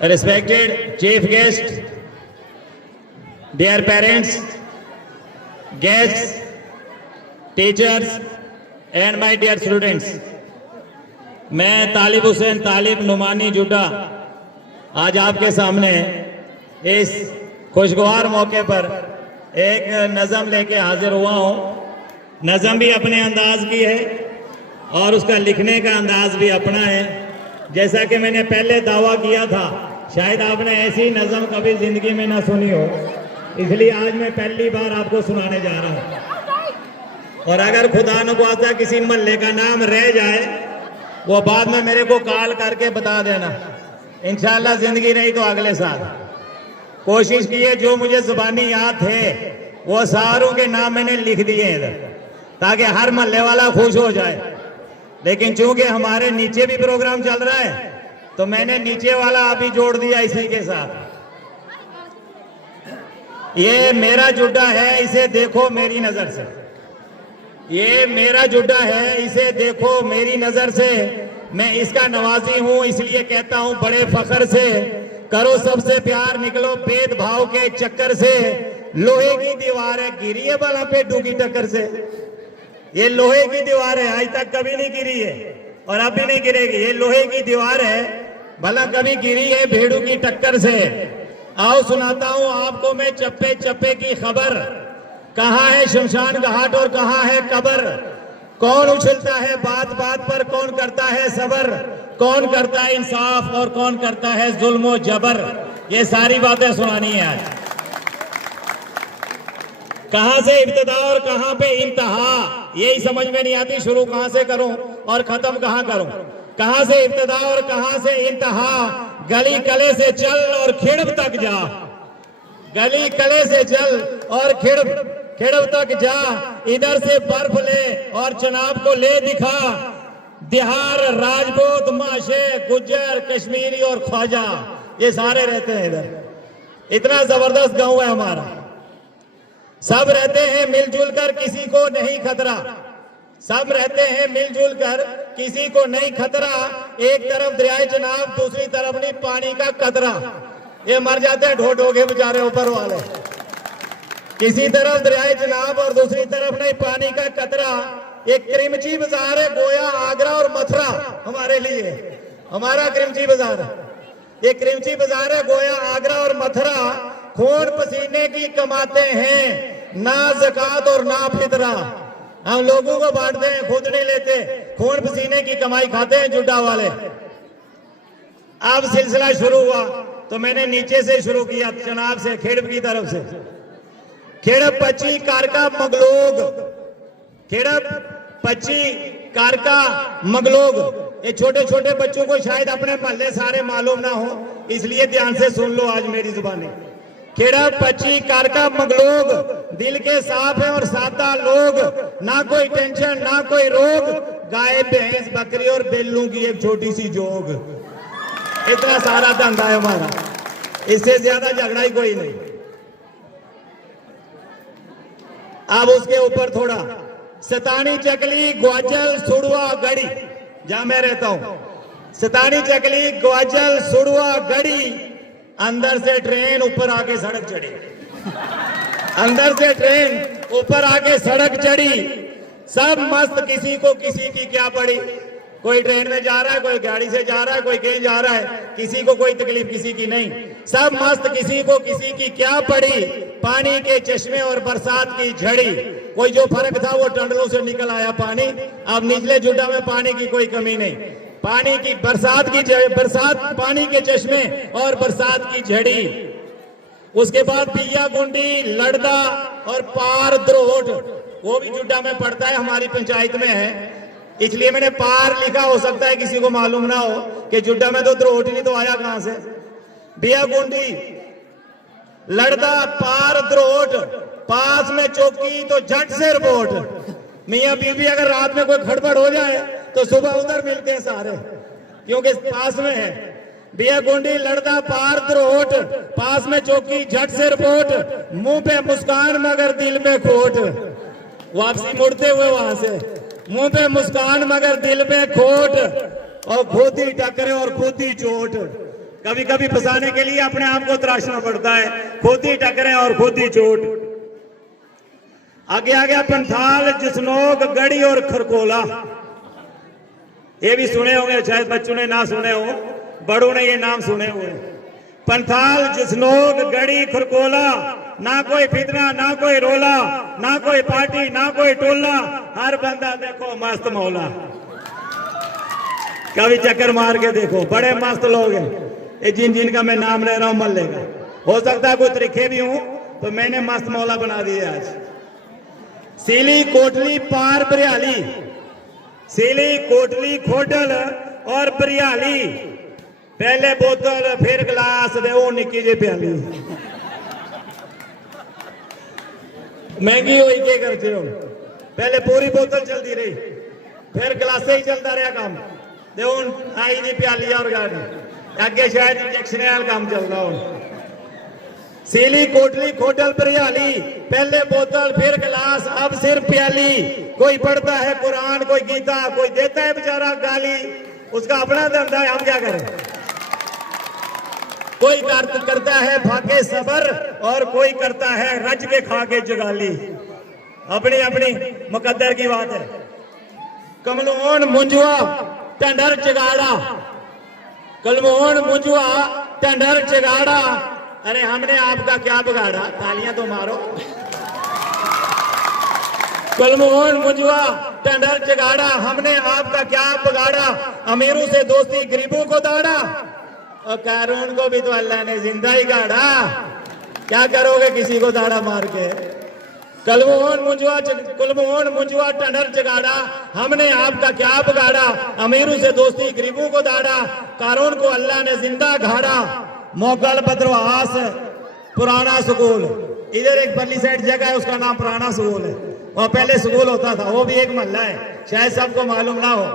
respected chief guest, dear parents, guests, teachers and my dear students, मैं तालिब हुसैन तालिब नुमानी जुड्डा आज आपके सामने इस खुशगवार मौके पर एक नज़म लेके हाजिर हुआ हूँ। नज़म भी अपने अंदाज की है और उसका लिखने का अंदाज भी अपना है। जैसा कि मैंने पहले दावा किया था, शायद आपने ऐसी नज़म कभी जिंदगी में ना सुनी हो, इसलिए आज मैं पहली बार आपको सुनाने जा रहा हूँ। और अगर खुदा न ख्वास्ता किसी मोहल्ले का नाम रह जाए, वो बाद में मेरे को कॉल करके बता देना। इंशाल्लाह जिंदगी नहीं तो अगले साल कोशिश की है, जो मुझे जुबानी याद थे वो सारों के नाम मैंने लिख दिए इधर, ताकि हर मोहल्ले वाला खुश हो जाए। लेकिन चूंकि हमारे नीचे भी प्रोग्राम चल रहा है, तो मैंने नीचे वाला अभी जोड़ दिया इसी के साथ। ये मेरा जुड्डा है, इसे देखो मेरी नजर से। ये मेरा जुड्डा है, इसे देखो मेरी नजर से। मैं इसका नवाजी हूं, इसलिए कहता हूं बड़े फख्र से, करो सबसे प्यार, निकलो भेदभाव के चक्कर से। लोहे की दीवार है, गिरी है भला पेटू की टक्कर से। ये लोहे की दीवार है, आज तक कभी नहीं गिरी है और अब भी नहीं गिरेगी। ये लोहे की दीवार है, भला कभी गिरी है भेड़ू की टक्कर से। आओ सुनाता हूं आपको मैं चप्पे चप्पे की खबर, कहाँ है शमशान घाट और कहाँ है कबर। कौन उछलता है बात बात पर, कौन करता है सबर, कौन करता है इंसाफ और कौन करता है जुल्म और जबर। ये सारी बातें सुनानी है आज। कहां से इब्तिदा और कहां पे इंतहा, यही समझ में नहीं आती। शुरू कहां से करूं और खत्म कहां करूं। कहां से इब्तिदा और कहां से इंतहा, गली कले से चल और खिड़ब तक जा। गली कले से चल और खिड़ब तक जा। इधर से बर्फ ले और चनाब को ले दिखा। बिहार, राजपूत, माशे, गुज्जर, कश्मीरी और ख्वाजा, ये सारे रहते हैं इधर। इतना जबरदस्त गांव है हमारा। सब रहते हैं मिलजुल कर, किसी को नहीं खतरा। सब रहते हैं मिलजुल कर, किसी को नहीं खतरा। एक तरफ दरियाए चनाब, दूसरी तरफ नहीं पानी का कतरा। ये मर जाते हैं ढो ढो के बेचारे ऊपर वाले। किसी तरफ दरियाए चनाब और दूसरी तरफ नहीं पानी का कतरा। एक क्रिमची बाजार है, गोया, आगरा और मथुरा हमारे लिए। हमारा क्रिमची बाजार है, ये क्रिमची बाजार है, गोया, आगरा और मथुरा। खून पसीने की कमाते हैं, ना ज़कात और ना फितरा। हम लोगों को बांटते हैं, खुद नहीं लेते। खून पसीने की कमाई खाते हैं जुड्डा वाले। अब सिलसिला शुरू हुआ तो मैंने नीचे से शुरू किया, चनाब से, खेड़ब की तरफ से। खेड़ब पची कारका मगलोग, खेड़ब पची कारका मगलोग। ये छोटे छोटे बच्चों को शायद अपने मोहल्ले सारे मालूम ना हो, इसलिए ध्यान से सुन लो आज मेरी जुबानी। खेड़ा पची कारका मगलोग, दिल के साफ है और सादा लोग। ना कोई टेंशन ना कोई रोग, गाय भैंस बकरी और बेल्लू की एक छोटी सी जोग। इतना सारा धंधा है हमारा, इससे ज्यादा झगड़ा ही कोई नहीं। अब उसके ऊपर थोड़ा सतानी चकली ग्वाजल सुड़वा गड़ी, जहां मैं रहता हूं। सतानी चकली ग्वाजल सुड़वा गड़ी, अंदर से ट्रेन ऊपर आके सड़क चढ़ी। अंदर से ट्रेन ऊपर आके सड़क चढ़ी। सब मस्त, किसी को किसी की क्या पड़ी। कोई ट्रेन में जा रहा है, कोई गाड़ी से जा रहा है, कोई कहीं जा रहा है, किसी को कोई तकलीफ किसी की नहीं। सब मस्त, किसी को किसी की क्या पड़ी। पानी के चश्मे और बरसात की झड़ी, कोई जो फर्क था वो टंडलों से निकल आया पानी। अब निचले जुड्डा में पानी की कोई कमी नहीं। पानी की बरसात पानी के चश्मे और बरसात की झड़ी। उसके बाद पिया गुंडी, लड़दा और पार द्रोट, वो भी जुड्डा में पड़ता है, हमारी पंचायत में है, इसलिए मैंने पार लिखा। हो सकता है किसी को मालूम ना हो कि जुड्डा में तो द्रोट नहीं, तो आया कहां से। बिया गुंडी, लड़दा, पार द्रोट, पास में चौकी तो झट से रिपोर्ट। मियां बीबी अगर रात में कोई खड़बड़ हो जाए तो सुबह उधर मिलते हैं सारे, क्योंकि पास में है। बिया गुंडी, लड़दा, पार द्रोट, पास में चौकी झट से रिपोर्ट। मुंह पे मुस्कान मगर दिल में खोट। वापसी मुड़ते हुए वहां से, मुंह पे मुस्कान मगर दिल में खोट। और खुद ही टकरे और खुद ही चोट। कभी कभी फंसाने के लिए अपने आप को तराशना पड़ता है, खुद ही टकरे और खुद ही चोट। आगे आ गया पंथाल, जसनोग, गढ़ी और खरकोला। ये भी सुने होंगे, शायद बच्चों ने ना सुने हो, बड़ों ने ये नाम सुने हुए। पंथाल, जसनोग, गढ़ी, खरकोला, ना कोई फितना, ना कोई रोला, ना कोई पार्टी, ना कोई टोला, हर बंदा देखो मस्त मौला। कभी चक्कर मार के देखो, बड़े मस्त लोग हैं ये, जिनका मैं नाम ले रहा हूं मन लेगा। हो सकता है कोई तरीके भी हूं, तो मैंने मस्त मौला बना दिए आज। सीली, कोटली, पार, बरियाली। सीली, कोटली, खोडल और बरियाली। पहले बोतल फिर गिलास दे वो निकी जी प्याली। महंगी हुई के करते हो, पहले पूरी बोतल चलती रही, फिर गिलास से ही चलता रहा काम। दे आई जी प्याली और गाड़ी अगे शायद इंजेक्शन काम चलता हो। सीली, कोटली, खोडल, बरियाली, पहले बोतल फिर गिलास अब सिर्फ प्याली। कोई पढ़ता है कुरान, कोई गीता, कोई देता है बेचारा गाली, उसका अपना धंधा है, हम क्या करें। कोई करता है फाके सबर और कोई करता है रज के खा के जगाली। अपनी अपनी मुकद्दर की बात है। कमलोन, मुंजुआ, टंडर, चगाड़ा। कलमोहन, मुंजुआ, टंडर, चगाड़ा। अरे हमने आपका क्या बिगाड़ा, तालियां तो मारो। कलमोहन, मुंजुआ, टंडर, चगाड़ा, हमने आपका क्या बिगाड़ा। अमीरों से दोस्ती, गरीबों को दाड़ा, और कारून को भी तो अल्लाह ने जिंदा ही गाड़ा। क्या करोगे किसी को दाड़ा मार के। कुलमोहन, मुंजुआ, टंडर, चगाड़ा, हमने आपका क्या बिगाड़ा। अमीरों से दोस्ती, गरीबों को दाड़ा, कारून को अल्लाह ने जिंदा गाड़ा। मोगल, बद्रवास, पुराना स्कूल। इधर एक परली साइड जगह है, उसका नाम पुराना स्कूल है, और पहले स्कूल होता था, वो भी एक मोहल्ला है, शायद सबको मालूम ना हो।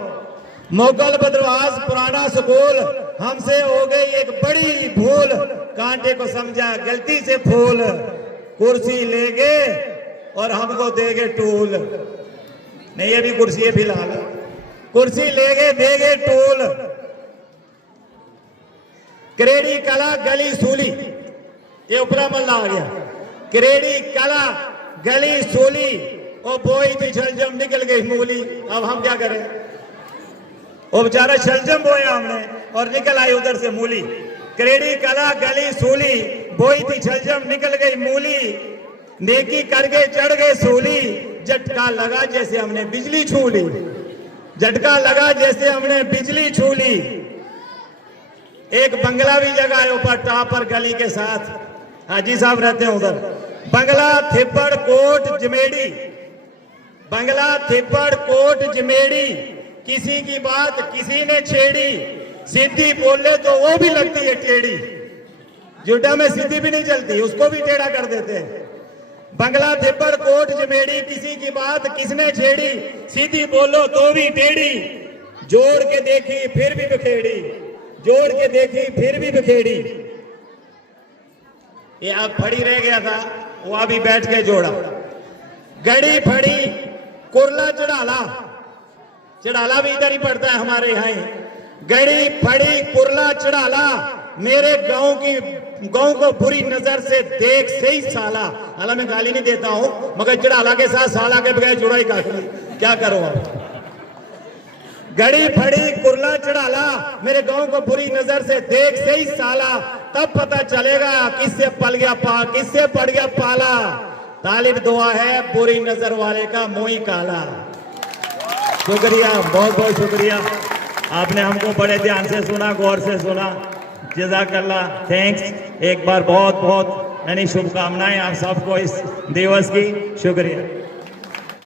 मोगल, बद्रवास, पुराना स्कूल, हमसे हो गई एक बड़ी भूल, कांटे को समझा गलती से फूल। कुर्सी लेगे और हमको देगे टूल। नहीं, ये भी कुर्सी है फिलहाल। कुर्सी लेगे देगे टूल। करेड़ी, कला, गली, सूली, ये उपरा मल्ला आ गया। करेड़ी, कला, गली, सूली, और बोई थी छलजम, निकल गई मूली। अब हम क्या करें, वो बेचारा छलजम बोया हमने और निकल आई उधर से मूली। करेड़ी, कला, गली, सूली, बोई थी छलजम, निकल गई मूली। नेकी कर गए चढ़ गए सूली, झटका लगा जैसे हमने बिजली छू ली। झटका लगा जैसे हमने बिजली छू ली। एक बंगला भी जगह है ऊपर टॉप पर गली के साथ, हाजी साहब रहते हैं उधर। बंगला, थिप्पड़, कोट, जमेड़ी। बंगला, थिप्पड़, कोट, जमेड़ी, किसी की बात किसी ने छेड़ी, सीधी बोले तो वो भी लगती है टेढ़ी। जुड्डा में सीधी भी नहीं चलती, उसको भी टेढ़ा कर देते हैं। बंगला, थिप्पड़, कोट, जमेड़ी, किसी की बात किसने छेड़ी, सीधी बोलो तो भी टेढ़ी। जोड़ के देखी फिर भी बिखेड़ी, जोड़ के देखी फिर भी बिखेड़ी। ये अब फड़ी रह गया था, वो अभी बैठ के जोड़ा। गड़ी, फड़ी, कुरला, चढ़ाला। चढ़ाला भी इधर ही पड़ता है हमारे यहाँ। गड़ी, फड़ी, कुरला, चढ़ाला, मेरे गांव को बुरी नजर से देख सही साला। हालांकि मैं गाली नहीं देता हूं, मगर चढ़ाला के साथ साला के बगैर जुड़ा ही काफी, क्या करो आप। गड़ी, फड़ी, कुरला, चढ़ाला, मेरे गांव को बुरी नजर से देख सही साला, तब पता चलेगा किससे पल गया किससे पड़ गया पाला। तालिब दुआ है बुरी नजर वाले का मुंह ही काला। शुक्रिया, बहुत बहुत शुक्रिया, आपने हमको बड़े ध्यान से सुना, गौर से सुना। जज़ाकल्लाह, थैंक्स। एक बार बहुत बहुत यानी शुभकामनाएं आप सबको इस दिवस की। शुक्रिया।